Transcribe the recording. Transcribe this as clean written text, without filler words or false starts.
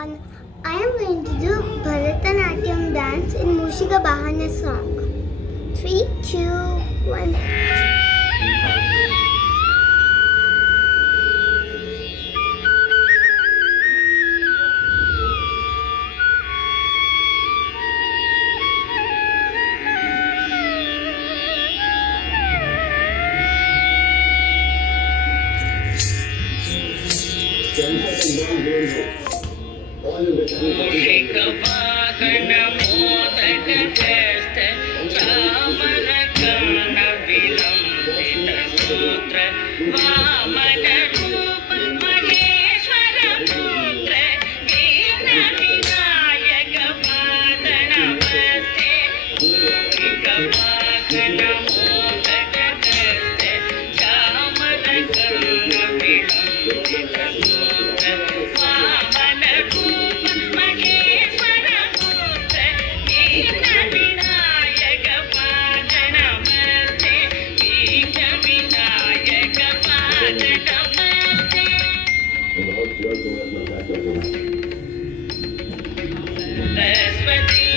everyone. I am going to do Bharatanatyam dance in Mushiga Bahana song. 3, 2, 1. Saraswati